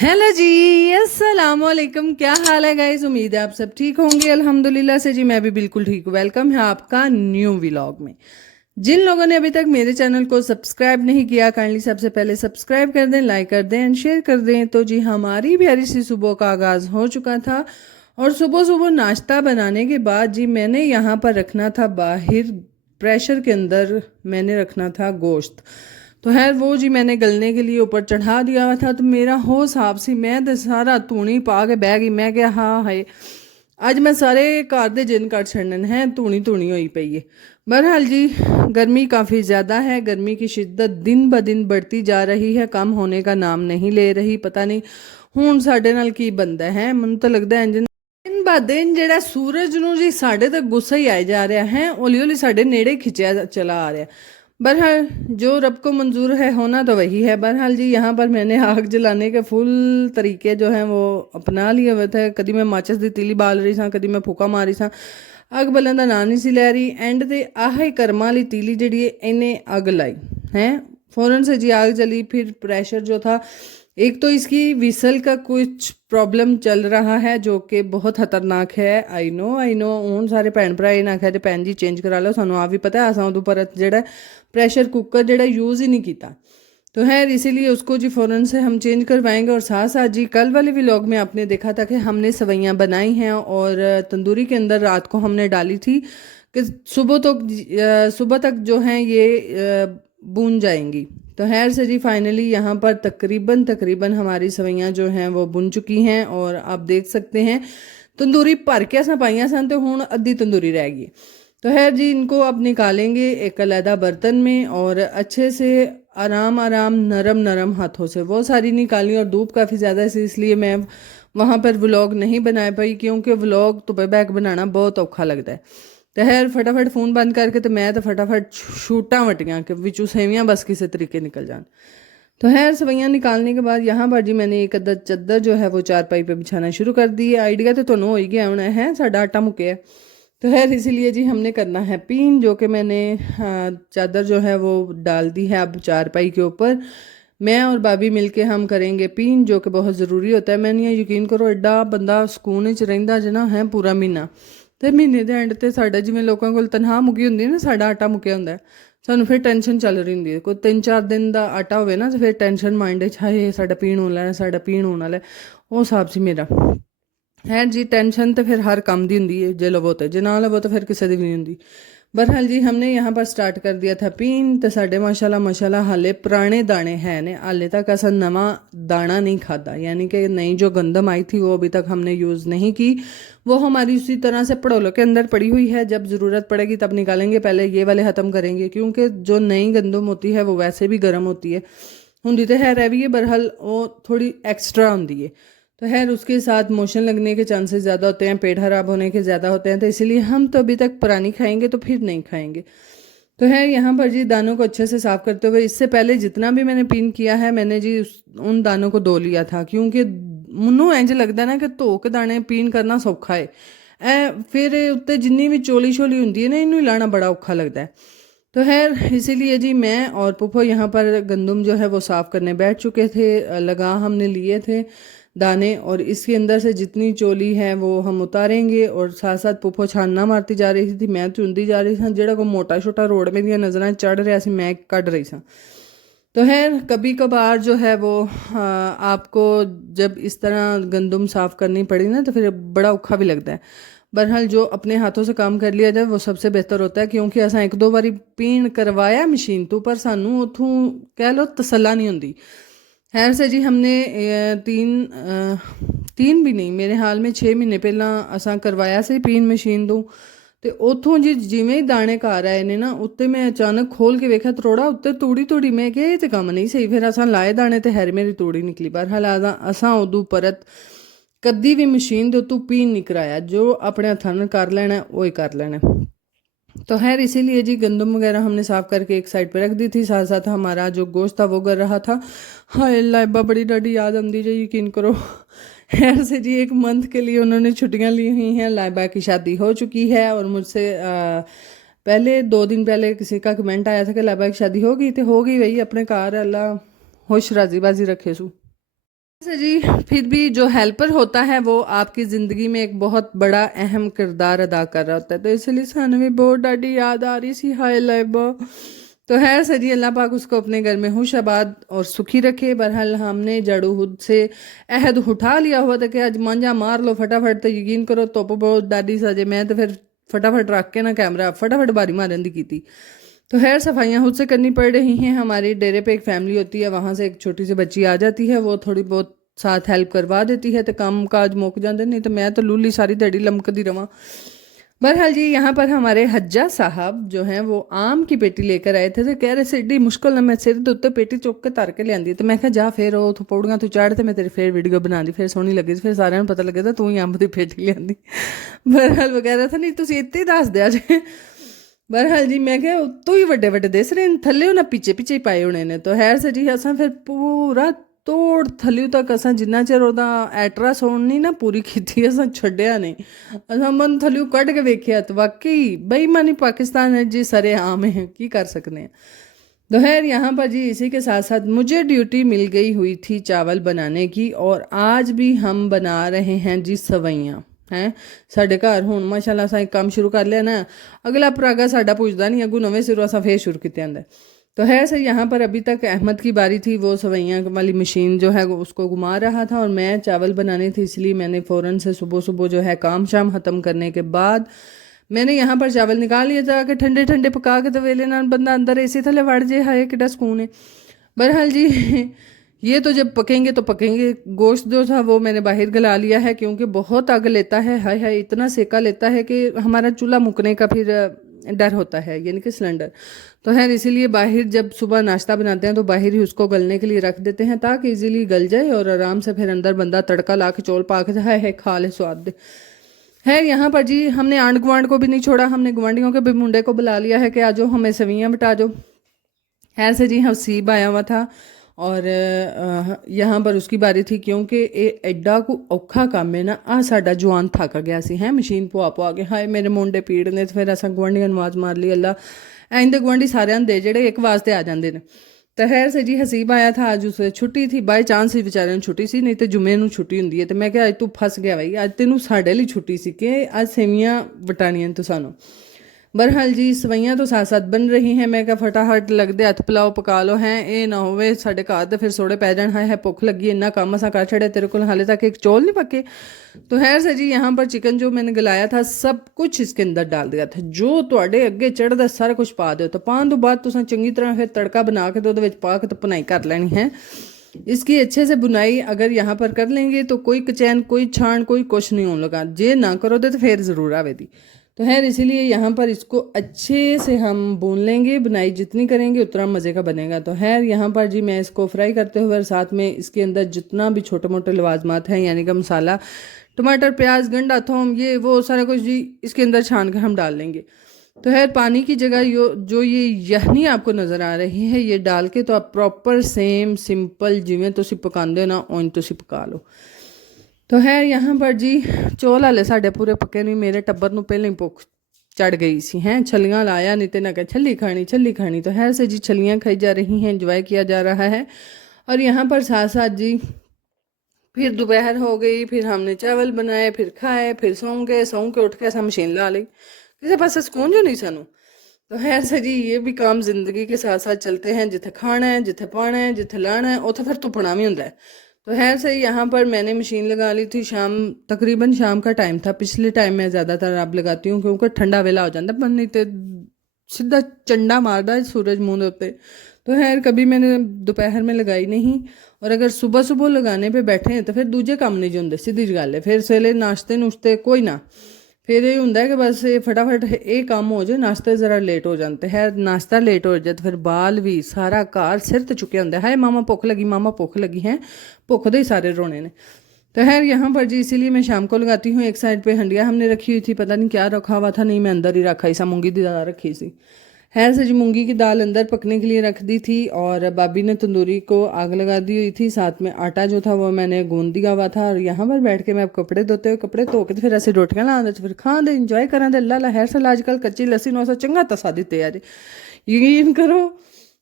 Hello जी। अस्सलाम वालेकुम। क्या हाल है गाइस? उम्मीद है आप सब ठीक होंगे। अल्हम्दुलिल्लाह से जी मैं भी बिल्कुल ठीक हूँ। वेलकम है आपका न्यू व्लॉग में। जिन लोगों ने अभी तक मेरे चैनल को सब्सक्राइब नहीं किया, काइंडली सबसे पहले सब्सक्राइब कर दें, लाइक कर दें एंड शेयर कर दें। तो जी हमारी प्यारी सी सुबह का आगाज़ हो चुका था और सुबह सुबह नाश्ता बनाने के बाद जी मैंने यहाँ पर रखना था बाहर प्रेशर के अंदर मैंने रखना था गोश्त। तो खैर वो जी मैंने गलने के लिए ऊपर चढ़ा दिया हुआ था। तो मेरा होश आपसी मैं तो सारा धूनी पा के बह गई। मैं क्या हाँ है ਅੱਜ मैं सारे घर ਦੇ जिन ਕੱਟ ਛੱਡਣ हैं ਧੂਣੀ ਧੂਣੀ ਹੋਈ पई है। बहरहाल जी गर्मी काफ़ी ज़्यादा है। गर्मी की शिद्दत दिन ब दिन बढ़ती जा रही है, कम होने का नाम नहीं ले रही। पता नहीं ਹੁਣ ਸਾਡੇ ਨਾਲ ਕੀ ਬੰਦਾ ਹੈ। ਮੈਨੂੰ ਤਾਂ ਲੱਗਦਾ ਇੰਜ ਦਿਨ ਬ ਦਿਨ ਜਿਹੜਾ ਸੂਰਜ ਨੂੰ ਜੀ ਸਾਡੇ ਤੱਕ ਗੁੱਸਾ ਹੀ ਆਈ ਜਾ ਰਿਹਾ ਹੈ, ਹੌਲੀ ਹੌਲੀ ਸਾਡੇ ਨੇੜੇ ਖਿੱਚਿਆ ਚਲਾ ਆ ਰਿਹਾ। बहरहाल जो रब को मंजूर है होना तो वही है। बहरहाल जी यहाँ पर मैंने आग जलाने के फुल तरीके जो हैं वो अपना लिए हुए थे। कभी मैं माचिस की तीली बाल रही सा, कभी मैं फूका मारी सा, अग बलन का ना नहीं सी लै रही। एंड ते आह ही कर्मा वाली तीली जी इन्हें अग लाई है। फौरन से जी आग जली। फिर प्रेशर जो था, एक तो इसकी विसल का कुछ प्रॉब्लम चल रहा है जो कि बहुत खतरनाक है। आई नो हूँ सारे भैन भरा ये ना आख्या भैन जी चेंज करा लो, सानू आप भी पता है। असा उदू पर जो प्रेशर कुकर जो यूज़ ही नहीं किया। तो है इसीलिए उसको जी फ़ौरन से हम चेंज करवाएंगे। और साथ साथ जी कल वाले व्लॉग में आपने देखा था कि हमने सवैयाँ बनाई हैं और तंदूरी के अंदर रात को हमने डाली थी कि सुबह तक जो हैं ये भून जाएंगी। तो खैर से जी फाइनली यहाँ पर तकरीबन हमारी सवैयाँ जो हैं वो बुन चुकी हैं और आप देख सकते हैं तंदूरी भर के असा पाइया सन तो हूँ अद्धी तंदूरी रह गई। तो खैर जी इनको अब निकालेंगे एक अलहदा बर्तन में और अच्छे से आराम आराम नरम नरम हाथों से वो सारी निकाली। और धूप काफ़ी ज़्यादा है इसलिए मैं वहाँ पर व्लॉग नहीं बना पाई, क्योंकि व्लॉग तो बैक बनाना बहुत औखा लगता है। तो खैर फटाफट फ़ोन बंद करके तो मैं तो फटाफट शूटा वटियाँ कि विचू सेवियाँ बस किसी तरीके निकल जान। तो खैर सवैयाँ निकालने के बाद यहाँ पर जी मैंने एक अद्धा चद्दर जो है वो चारपाई पे बिछाना शुरू कर दी है। आइडिया तो हो ही गया होना है, साढ़ा आटा मुके। तो खैर इसीलिए जी हमने करना है पीन, जो कि मैंने चादर जो है वो डाल दी है अब चारपाई के ऊपर। मैं और भाभी मिलके हम करेंगे पीन, जो कि बहुत ज़रूरी होता है। मैंने यकीन करो एडा बंदा ਸਕੂਨ 'ਚ ਰਹਿੰਦਾ जना है पूरा महीना। तो महीने के एंड ਤੇ ਸਾਡਾ ਜਿਵੇਂ ਲੋਕਾਂ ਕੋਲ ਤਨਖਾਹ ਮੁੱਕੀ ਹੁੰਦੀ ਹੈ ਨਾ, ਸਾਡਾ ਆਟਾ ਮੁੱਕਿਆ ਹੁੰਦਾ ਸਾਨੂੰ ਫਿਰ ਟੈਨਸ਼ਨ ਚੱਲ ਰਹੀ ਹੁੰਦੀ ਹੈ। ਕੋਈ 3-4 ਦਿਨ ਦਾ ਆਟਾ ਹੋਵੇ ਨਾ ਤੇ ਫਿਰ ਟੈਨਸ਼ਨ ਮਾਈਂਡ 'ਚ ਹਾਏ ਸਾਡਾ ਪੀਣ ਹੋਣ ਵਾਲਾ, ਸਾਡਾ ਪੀਣ ਹੋਣ ਵਾਲਾ। ਉਹ ਹਿਸਾਬ ਸੀ ਮੇਰਾ। है जी टेंशन तो फिर हर काम दी होंगी है, जे लवो तो जे ना लवो तो फिर किसी की भी नहीं होंगी। बहरहाल जी हमने यहाँ पर स्टार्ट कर दिया था पीन। तो साढ़े माशाल्लाह हाले पुराने दाने हैं ने, हाले तक असा नवा दाना नहीं खाता, यानी कि नई जो गंदम आई थी वो अभी तक हमने यूज़ नहीं की। वो हमारी उसी तरह से पड़ोलों के अंदर पड़ी हुई है, जब ज़रूरत पड़ेगी तब निकालेंगे। पहले ये वाले ख़त्म करेंगे क्योंकि जो नई गंदम होती है वो वैसे भी गर्म होती है, होंगी तो है रह भी है, बहरहाल वो थोड़ी एक्स्ट्रा होंगी है। तो खैर उसके साथ मोशन लगने के चांसेस ज़्यादा होते हैं, पेट खराब होने के ज़्यादा होते हैं। तो इसीलिए हम तो अभी तक पुरानी खाएंगे तो फिर नहीं खाएंगे। तो है यहाँ पर जी दानों को अच्छे से साफ़ करते हुए, इससे पहले जितना भी मैंने पीन किया है मैंने जी उन दानों को धो लिया था, क्योंकि ਮੈਨੂੰ ਇੰਜ ਲੱਗਦਾ ਨਾ ਕਿ ਧੋ ਕੇ ਦਾਣੇ ਪੀਣ ਕਰਨਾ ਸੌਖਾ ਹੈ। फिर उत्ते जिन्नी भी चोली शोली होंगी है ना, इनू लाना बड़ा औखा लगता है। तो खैर इसीलिए जी मैं और पुप्पो यहाँ पर गंदम जो है वो साफ़ करने बैठ चुके थे। लगा हमने लिए थे दाने और इसके अंदर से जितनी चोली है वो हम उतारेंगे। और साथ साथ पुप्पो छानना मारती जा रही थी, मैं चुनती जा रही थी। जोड़ा कोई मोटा छोटा रोड में दियाँ नज़र चढ़ रहा सी मैं कढ़ रही सा। तो खैर कभी कभार जो है वो आपको जब इस तरह गंदम साफ़ करनी पड़ी ना तो फिर बड़ा औखा भी लगता है। बहरहाल जो अपने हाथों से काम कर लिया जाए वो सबसे बेहतर होता है, क्योंकि असा एक दो बारी पीन करवाया मशीन तो पर सानू उतों कह लो तसल्ला नहीं होंगी। खैर से जी हमने तीन भी नहीं, मेरे हाल में 6 महीने पहला असा करवाया से पीन मशीन तो उतों जी जिमें ही दाने घर आए ने ना, उत्ते मैं अचानक खोल के वेखा त्रोड़ा उत्ते तूड़ी तूड़ी। मैं क्या तो काम नहीं सही, फिर असा लाए दाने तो हैर मेरी तूड़ी निकली। बहरहाल असा उदू परत कदी भी मशीन के उत्तों पीन नहीं कराया, जो अपने हथां नाल कर लेना वो ही कर लेना। तो खैर इसीलिए जी गंदम वगैरह हमने साफ़ करके एक साइड पे रख दी थी। साथ साथ हमारा जो गोश्त था वो कर रहा था। हाय लाइबा बड़ी डाडी याद आती जो, यकीन करो। खैर से जी 1 मंथ के लिए उन्होंने छुट्टियां ली हुई हैं। लाइबा की शादी हो चुकी है और मुझसे पहले 2 दिन पहले किसी का कमेंट आया था कि लाइबा की शादी हो गई, तो हो गई भाई, अपने घर अल्लाह खुश राजी बाजी रखे सू। अच्छा जी, फिर भी जो हेल्पर होता है वो आपकी ज़िंदगी में एक बहुत बड़ा अहम किरदार अदा कर रहा होता है, तो इसलिए सानू भी बहुत डाडी याद आ रही सी हाय लाइबा। तो खैर सजी, अल्लाह पाक उसको अपने घर में खुश आबाद और सुखी रखे। बहरहाल हमने जड़ू हुद से अहद उठा लिया हुआ था कि आज मांझा मार लो फटाफट, तो यकीन करो धुप बहुत डाडी सजे, मैं तो फिर फटाफट रख के ना कैमरा फटाफट बारी मारन दी की। तो खैर सफाइयाँ खुद से करनी पड़ रही हैं। हमारे डेरे पे एक फैमिली होती है, वहाँ से एक छोटी सी बच्ची आ जाती है, वो थोड़ी बहुत साथ हेल्प करवा देती है, तो काम काज मुक जाते, नहीं तो मैं तो लूली सारी दिहाड़ी लमकती रवां। बहरहाल जी, यहाँ पर हमारे हज्जा साहब जो हैं वो आम की पेटी लेकर आए थे, तो कह रहे थे एड्डी मुश्किल ना मैं सिर के उत्ते पेटी चुक के तर के लियांदी, तो मैं कहा जा फिर वो उथों पौड़ियां तू चढ़, ते मैं तेरी फिर वीडियो बना दी, फिर सोहनी लगी, फिर सारिਆਂ ਨੂੰ पता लगे था तू ही अंब की पेटी लियांदी। बहरहाल वो कह रहा था नहीं तुसीं इत्ते ही दस दिया जे। बहरहाल जी मैं क्या उत्तों ही ਵੱਡੇ ਵੱਡੇ दिस रहे थल्ले उन्हें पीछे पीछे ही पाए होने ने। तो खैर से जी असां फिर पूरा तोड़ थल्लियों तक असां जिन्ना चिर ਉਹਦਾ अल्ट्रासाउंड नहीं ना पूरी ਕੀਤੀ असां ਛੱਡਿਆ नहीं, असां मन थल्लियों ਕੱਢ के वेखिया तो वाकई बेईमानी पाकिस्तान है जी सरे आम है, की कर सकते हैं। तो खैर यहाँ पर जी इसी के साथ साथ मुझे ड्यूटी मिल गई हुई थी चावल बनाने की, और आज भी हम बना रहे हैं जी सवैयाँ हैं। साढ़े घर हूँ माशाल्लाह असा एक काम शुरू कर लिया ना, अगला परागा साडा पुछदा नहीं, अगू नवें सिरों असा फिर शुरू किया आंदा। तो है सर यहाँ पर अभी तक अहमद की बारी थी, वो सवैयाँ वाली मशीन जो है उसको घुमा रहा था और मैं चावल बनाने थी, इसलिए मैंने फ़ौरन से सुबह सुबह जो है काम शाम ख़त्म करने के बाद मैंने यहाँ पर चावल निकाल लिया जाके ठंडे ठंडे पका के, तो वेले नाल बंदा अंदर एसी थले वड़ जे, हाय किड़ा सुकून है। बहरहाल जी ये तो जब पकेंगे तो पकेंगे। गोश्त जो था वो मैंने बाहर गला लिया है क्योंकि बहुत आग लेता है, हाय हाय इतना सेका लेता है कि हमारा चूल्हा मुकने का फिर डर होता है, यानी कि सिलेंडर। तो खैर इसीलिए बाहर जब सुबह नाश्ता बनाते हैं तो बाहर ही उसको गलने के लिए रख देते हैं ताकि इजीली गल जाए और आराम से फिर अंदर बंदा तड़का ला के चौल पा के है खा ले स्वाद दे। है यहाँ पर जी हमने आंड गुआंड को भी नहीं छोड़ा, हमने गुआंढियों के भी मुंडे को बुला लिया है कि आ जाओ हमें सवियाँ बटा जाओ। खैर से जी हसीब आया हुआ था और यहाँ पर उसकी बारी थी क्योंकि ये एड्डा को औखा काम है ना। आ साडा जवान थक गया सी है मशीन पुआ पुआ के, हाय मेरे मुंडे पीड़ ने, तो फिर असां गुआंढियां नूं आवाज़ मार ली, अल्लाह इंदे गुआंढी सारिਆਂ ਦੇ ਜਿਹੜੇ एक वास्ते आ जाते हैं। तो खैर से जी हसीब आया था, आज उसे छुट्टी थी, बाई चांस ही बेचारे छुट्टी सी, नहीं तो जुमे नूं छुट्टी होंदी है। तो मैं क्या अज तू फस गया भाई, अज तेनू साडे लई छुट्टी सी कि अज सेवियां वटाणियां तो सानू। बहरहाल जी सवैयाँ तो साथ साथ बन रही हैं, मैं क्या फटाफट लगते हथ पिलाओ पका लो हैं, ये ना होवे साढ़े घर तो फिर सोड़े पै जान, है भुख लगी इन्ना काम असा कर छड़े, तेरे को हाले तक एक चौल नहीं पके। तो खैर से जी यहाँ पर चिकन जो मैंने गलाया था सब कुछ इसके अंदर डाल दिया था, जो तुहाडे अगे चढ़दा सारा कुछ पा दो। तो पान तो बाद तुसां चंगी तरह फिर तड़का बना के तो पा के तो भुनाई कर लेनी है। इसकी अच्छे से बुनाई अगर यहाँ पर कर लेंगे तो कोई कचैन कोई छान कोई कुछ नहीं होने लगा, जे ना करो तो फिर ज़रूर आवे दी। तो खैर इसीलिए यहाँ पर इसको अच्छे से हम भून लेंगे, बुनाई जितनी करेंगे उतना मज़े का बनेगा। तो खैर यहाँ पर जी मैं इसको फ्राई करते हुए साथ में इसके अंदर जितना भी छोटे मोटे लवाजमात हैं यानी कि मसाला टमाटर प्याज गंडा थोम ये वो सारा कुछ जी इसके अंदर छान कर हम डाल लेंगे। तो खैर पानी की जगह जो ये यखनी आपको नज़र आ रही है ये डाल के तो आप प्रॉपर सेम सिंपल जिमें तुसी पकाते हो ना उन तुसी पका लो। तो खैर यहाँ पर जी चौल हाले साढ़े पूरे पके नहीं, मेरे टब्बर नूं पहले ही भुख चढ़ गई सी हैं, छलियाँ लाया नहीं तो ना कह छली खानी छली खानी। तो खैर से जी छलियाँ खाई जा रही हैं, इंजॉय किया जा रहा है। और यहाँ पर साथ साथ जी फिर दोपहर हो गई, फिर हमने चावल बनाए, फिर खाए, फिर सौ के उठ के ऐसा मशीन ला ली, किसी पास सुकून जो नहीं सानू। तो खैर से जी ये भी काम जिंदगी के साथ साथ चलते हैं, जिथे खाना है जिथे पाना है जिथे लाना है उथे फिर धुपना भी होंदा है। तो खैर से यहाँ पर मैंने मशीन लगा ली थी, शाम तकरीबन शाम का टाइम था। पिछले टाइम मैं ज़्यादातर अब लगाती हूँ क्योंकि ठंडा वेला हो जाता पर नहीं तो सीधा चंडा मारदा है सूरज मुँह उत्ते। तो खैर कभी मैंने दोपहर में लगाई नहीं, और अगर सुबह सुबह लगाने पे बैठे हैं तो फिर दूजे काम नहीं जो होंगे, सीधी गल है। फिर सवेले नाश्ते नुश्ते कोई ना, फिर ये होंगे कि बस ये फटाफट ये काम हो जाए, नाश्ते ज़रा लेट हो जाते हैं, नाश्ता लेट हो जाए तो फिर बाल भी सारा घर सिर ते चुके होंगे, हाय मामा भुख लगी मामा भुख लगी है, भुख दे ही सारे रोने ने। तो खैर यहाँ पर जी इसीलिए मैं शाम को लगाती हूँ। एक साइड पे हंडिया हमने रखी हुई थी, पता नहीं क्या रखा हुआ था, नहीं मैं अंदर ही रखा, ऐसा मूंगी की दाल रखी सी। खैर से जी मूंगी की दाल अंदर पकने के लिए रख दी थी और बाबी ने तंदूरी को आग लगा दी हुई थी, साथ में आटा जो था वो मैंने गूंद दिया हुआ था। और यहाँ पर बैठ के मैं अब कपड़े धोते हुए कपड़े धो के फिर ऐसे रोटियां ला दे फिर खां दे इंजॉय करा दे। अल्लाह खैर से अजकल कच्ची लस्सी नौ चंगा तसा दिते यार, यकीन करो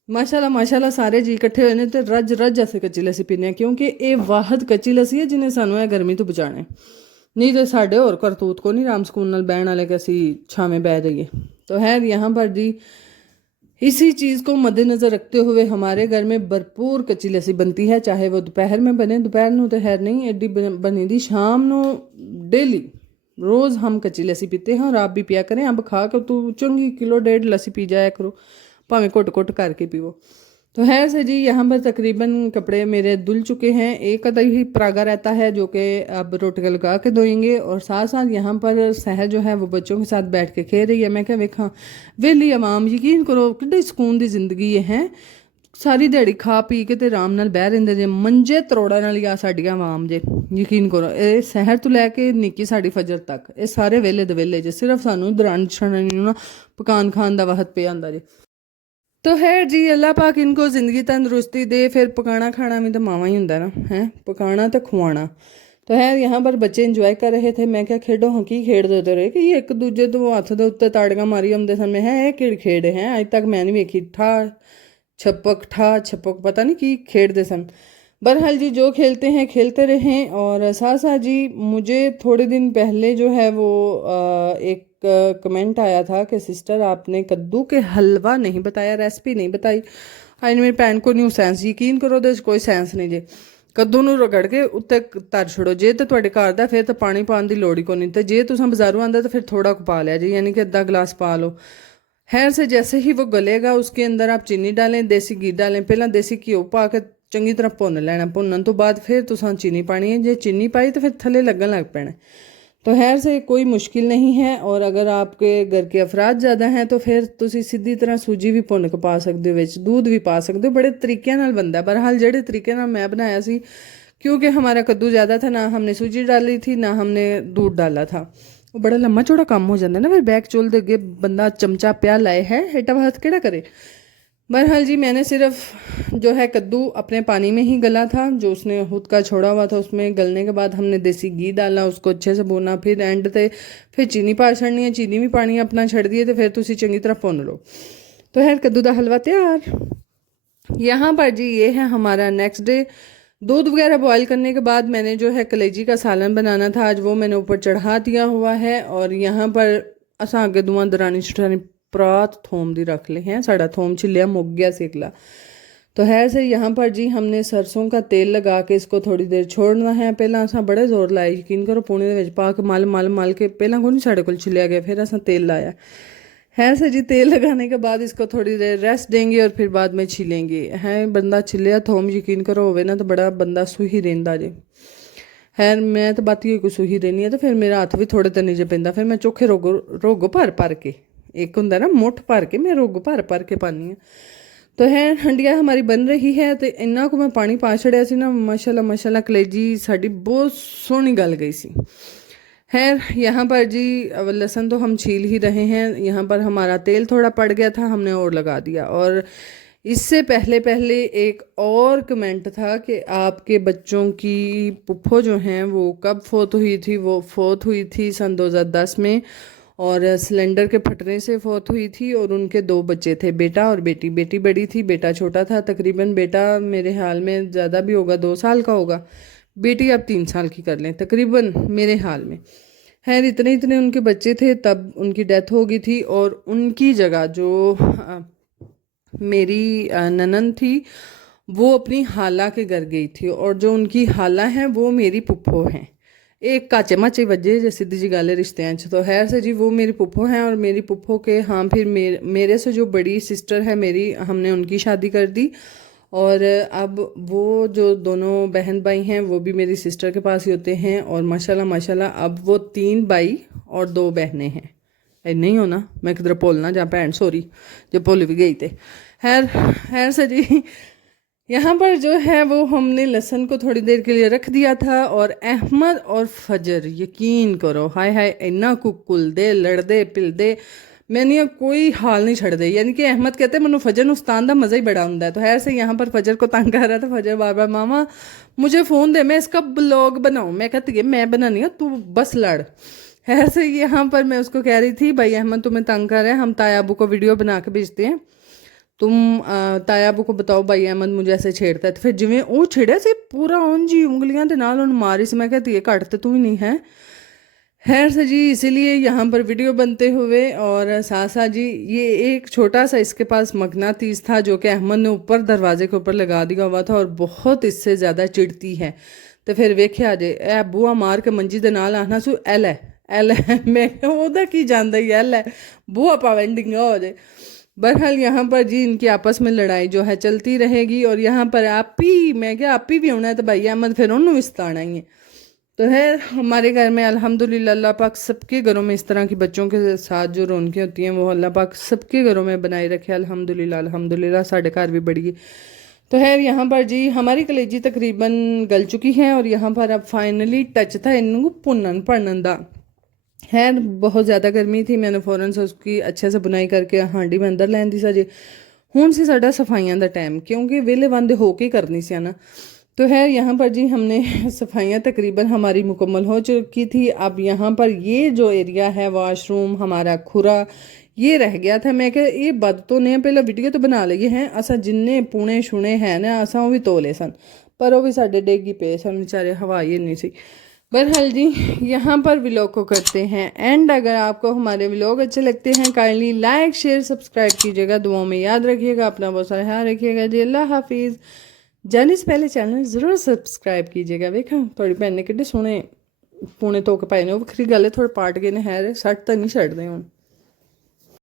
ਮਾਸ਼ਾਅੱਲਾ ਮਾਸ਼ਾਅੱਲਾ ਸਾਰੇ ਜੀ ਇਕੱਠੇ ਹੋਏ ਨੇ ਤੇ ਰੱਜ ਰੱਜ ਅਸੀਂ ਕੱਚੀ ਲੱਸੀ ਪੀਂਦੇ ਹਾਂ, ਕਿਉਂਕਿ ਇਹ ਵਾਹਦ ਕੱਚੀ ਲੱਸੀ ਹੈ ਜਿਹਨੇ ਸਾਨੂੰ ਇਹ ਗਰਮੀ ਤੋਂ ਬਚਾਉਣਾ ਹੈ। नहीं तो साढ़े और करतूत को नहीं राम सुकून नाल बहन वाले के असी छावें बह जाइए। तो है यहाँ पर जी इसी चीज़ को मद्देनज़र रखते हुए हमारे घर में भरपूर कच्ची लस्सी बनती है, चाहे वो दोपहर में बने, दोपहर नूं तो खैर नहीं एडी बनी दी, शाम नूं डेली रोज़ हम कच्ची लस्सी पीते हैं। और आप भी पिया करें, अब खा के तू चंगी किलो डेढ़ लस्सी पी जाया करो, भावें घुट घुट करके पीवो। तो है से जी यहाँ पर तकरीबन कपड़े मेरे धुल चुके हैं, एक अदा ही परागा रहता है जो कि अब रोटी का लगा के धोएंगे। और साथ साथ यहाँ पर सहर जो है वो बच्चों के साथ बैठ के खेल रही है। मैं क्या वेखा वेली आवाम, यकीन करो कि सुकून की जिंदगी ये है, सारी दिहाड़ी खा पी के ते आराम नाल बह रहिंदे जे, मंजे तरोड़ा नाल आ साडियां आवाम जे। यकीन करो ये सहर तो लैके निक्की साड़ी फजर तक ये सारे वेले दवेले जे, सिर्फ सानू दरान छानी ना पकान खान का वहद पे आंदा जे। तो है जी अल्लाह पाक इनको ज़िंदगी तंदरुस्ती दे। फिर पकाना खाना भी तो मावा ही होंदा ना, है पकाना तो खुआना। तो है यहाँ पर बच्चे इंजॉय कर रहे थे। मैं क्या खेडो हाँ की खेड दे रहे कि एक दूजे तो हथ के उत्ते ताड़ियां मारी आते सन। मैं है कि खेड है अज तक मैं नहीं वेखी, ठा छपक पता नहीं की खेडते सन। बहरहाल जी जो खेलते हैं खेलते रहें। और साथ साथ जी मुझे थोड़े दिन पहले जो है वो एक कमेंट आया था कि सिस्टर आपने कद्दू के हलवा नहीं बताया, रेसिपी नहीं बताई। आज मेरी भैन को नहीं सेंस, यकीन करो ਉਹਦੇ 'ਚ कोई सेंस नहीं जे। कद्दू ਨੂੰ रगड़ के उत्ते तर छोड़ो, जे तो ਤੁਹਾਡੇ घर ਦਾ फिर तो पानी पाने की लोड़ ही कोई नहीं। तो जे तुम बाजारों आंदा तो फिर थोड़ा को पा लिया जी, यानी कि अद्धा गिलास पा लो। है से जैसे ही वो गलेगा उसके अंदर आप चीनी डालें, देसी घी डालें। पहला देसी घी पा के चंगी तरह भुन लेना, भुनन तो बाद फिर तुसां चीनी पानी है। जे चीनी पाई तो फिर थले लगन लग पैना। तो खैर से कोई मुश्किल नहीं है। और अगर आपके घर के अफराद ज़्यादा हैं तो फिर तुसी सीधी तरह सूजी भी भुन के पा सकते हो, विच दूध भी पा सकते हो, बड़े तरीके नाल बनदा। बहरहाल जेड़े तरीके नाल मैं बनाया सी, क्योंकि हमारा कद्दू ज़्यादा था, ना हमने सूजी डाली थी ना हमने दूध डाला था, वो बड़ा लम्मा चौड़ा काम हो जाता ना। फिर बैग चोल दे अगे बंदा चमचा प्या लाए है, हेटा हाथ केड़ा करे। बहरहाल जी मैंने सिर्फ जो है कद्दू अपने पानी में ही गला था, जो उसने खुद का छोड़ा हुआ था। उसमें गलने के बाद हमने देसी घी डाला, उसको अच्छे से भुना। फिर एंड पे फिर चीनी पा छड़नी है, चीनी भी पानी अपना छड़ दिए तो फिर तुसी चंगी तरह भुन लो। तो है कद्दू का हलवा तैयार। यहाँ पर जी ये है हमारा नेक्स्ट डे। दूध वगैरह बॉयल करने के बाद मैंने जो है कलेजी का सालन बनाना था, आज वो मैंने ऊपर चढ़ा दिया हुआ है। और यहाँ पर असा अगे दुआ दरानी जठानी परात थोम दी रख ले हैं, साड़ा थोम छिलिया मुक गया सेकला। तो है से यहाँ पर जी हमने सरसों का तेल लगा के इसको थोड़ी देर छोड़ना है। पहला असा बड़े जोर लाए, यकीन करो पूने दे विच पा के मल के पहला को नहीं साढ़े को छिलिया गया, फिर असा तेल लाया है से जी। तेल लगाने के बाद इसको थोड़ी देर रेस्ट देंगे और फिर बाद में छिलेंगे। है बंदा छिलिया थोम यकीन करो होवे ना तो बड़ा बंदा सूही रहिंदा जे। है मैं तो बात ही कोई सूही रहनी है तो फिर मेरा हाथ भी थोड़े ते नीचे पैंदा। फिर मैं चोखे रोगो भर के, एक होंदा ना मुठ भर के, मैं रोग भर के पानी है। तो है हंडिया हमारी बन रही है तो इन्ना को मैं पानी पा छड़िया सी ना, माशाल्लाह माशाल्लाह कलेजी साड़ी बहुत सोहनी गल गई सी। है यहाँ पर जी लहसुन तो हम छील ही रहे हैं। यहाँ पर हमारा तेल थोड़ा पड़ गया था, हमने और लगा दिया। और इससे पहले एक और कमेंट था कि आपके बच्चों की पुप्पो जो हैं वो कब फोत हुई थी। वो फोत हुई थी सन 2010 में और सिलेंडर के फटने से फौत हुई थी। और उनके 2 बच्चे थे, बेटा और बेटी। बेटी बड़ी थी, बेटा छोटा था। तकरीबन बेटा मेरे हाल में ज़्यादा भी होगा, 2 साल का होगा, बेटी अब 3 साल की कर लें तकरीबन मेरे हाल में। खैर इतने उनके बच्चे थे तब उनकी डेथ हो गई थी। और उनकी जगह जो मेरी ननन थी वो अपनी हाला के घर गई थी। और जो उनकी हाला हैं वो मेरी पुप्पो हैं। एक काचे माचे वजह जो सीधी जी गल है रिश्ते। तो खैर से जी वो मेरी पुप्पो हैं। और मेरी पुप्पो के हाँ फिर मेरे से जो बड़ी सिस्टर है मेरी, हमने उनकी शादी कर दी। और अब वो जो दोनों बहन भाई हैं वो भी मेरी सिस्टर के पास ही होते हैं। और माशाल्लाह माशाल्लाह अब वो 3 भाई और 2 बहनें हैं। नहीं होना मैं किधर भूलना जा भैन, सॉरी जो भूल भी गई थे। खैर से जी यहाँ पर जो है वो हमने लहसुन को थोड़ी देर के लिए रख दिया था। और अहमद और फजर यकीन करो हाय हाय इन्ना कुलदे लड़दे पिलदे, मैंने कोई हाल नहीं छड़दे। यानी कि अहमद कहते मैनू फजर नूं सतान दा मज़ा ही बड़ा होंदा है। तो खैर से यहाँ पर फजर को तंग कर रहा था। फजर बार बार मामा मुझे फ़ोन दे, मैं इसका ब्लॉग बनाऊँ। मैं कहती है मैं बनानी है, तू बस लड़। खैर से यहाँ पर मैं उसको कह रही थी भाई अहमद तुम्हें तंग कर रहे हैं, हम ताया अबू को वीडियो बना के भेजते हैं। तुम ताया अबू को बताओ भाई अहमद मुझे ऐसे छेड़ता है। तो फिर जिमें वो छेड़िया से पूरा उन जी उंगलियां के नाल उन्हें मारी से। मैं कहती है घट तो तू ही नहीं है। खैर से जी इसीलिए यहाँ पर वीडियो बनते हुए और साथ साथ जी ये एक छोटा सा इसके पास मगनातीस था जो कि अहमद ने ऊपर दरवाजे के ऊपर लगा दिया हुआ था और बहुत इससे ज़्यादा चिढ़ती है। तो फिर वेख्या जे ए बूआ मार के मंजी दे नाल आना सू एल है मैं ओदा की जानदा ही एल है बूआ पावें डिंगा हो जाए। बहरहाल यहाँ पर जी इनकी आपस में लड़ाई जो है चलती रहेगी और यहाँ पर आपी मैं क्या आपी भी होना है तो भाई अहमद फिर उन्होंने भी सताना ही है। तो है हमारे घर में अल्हम्दुलिल्लाह अल्लाह पाक सबके घरों में इस तरह की बच्चों के साथ जो रौनकें होती हैं वो अल्लाह पाक सबके घरों में बनाए रखे अल्हम्दुलिल्लाह अल्हम्दुलिल्लाह साढ़े घर भी बढ़ी। तो है यहाँ पर जी हमारी कलेजी तकरीबन गल चुकी है और यहाँ पर अब फाइनली टच था इनू भुनन भनन का। है बहुत ज़्यादा गर्मी थी मैंने फ़ौरन से उसकी अच्छे से बुनाई करके हांडी में अंदर लैन दी सा जी। हूँ से साढ़ा सफाइयाँ का टाइम क्योंकि वेले बंद होके करनी सी ना। तो है यहाँ पर जी हमने सफाइयाँ तकरीबन हमारी मुकम्मल हो चुकी थी। अब यहाँ पर ये जो एरिया है वाशरूम हमारा खुरा ये रह गया था। मैं क्या ये बद तो नहीं पहले वीडियो तो बना लगे हैं असा जिन्ने पुणे शुणे हैं ना असा वो भी तोले सन पर वो भी साढ़े डेगी पे सन बेचारे हवाई नहीं सी। बहरहाल जी यहाँ पर व्लॉग को करते हैं एंड अगर आपको हमारे व्लॉग अच्छे लगते हैं काइंडली लाइक शेयर सब्सक्राइब कीजिएगा। दुआओं में याद रखिएगा अपना बहुत सारा ख्याल रखिएगा जी। अल्लाह हाफिज़। जाने से पहले चैनल ज़रूर सब्सक्राइब कीजिएगा। वेखा थोड़ी भैन ने किड्डे सोहने पूने धो के पाए ने वो वक्री गल है थोड़े पाट गए ने है सट तो नहीं छड्डदे हुण।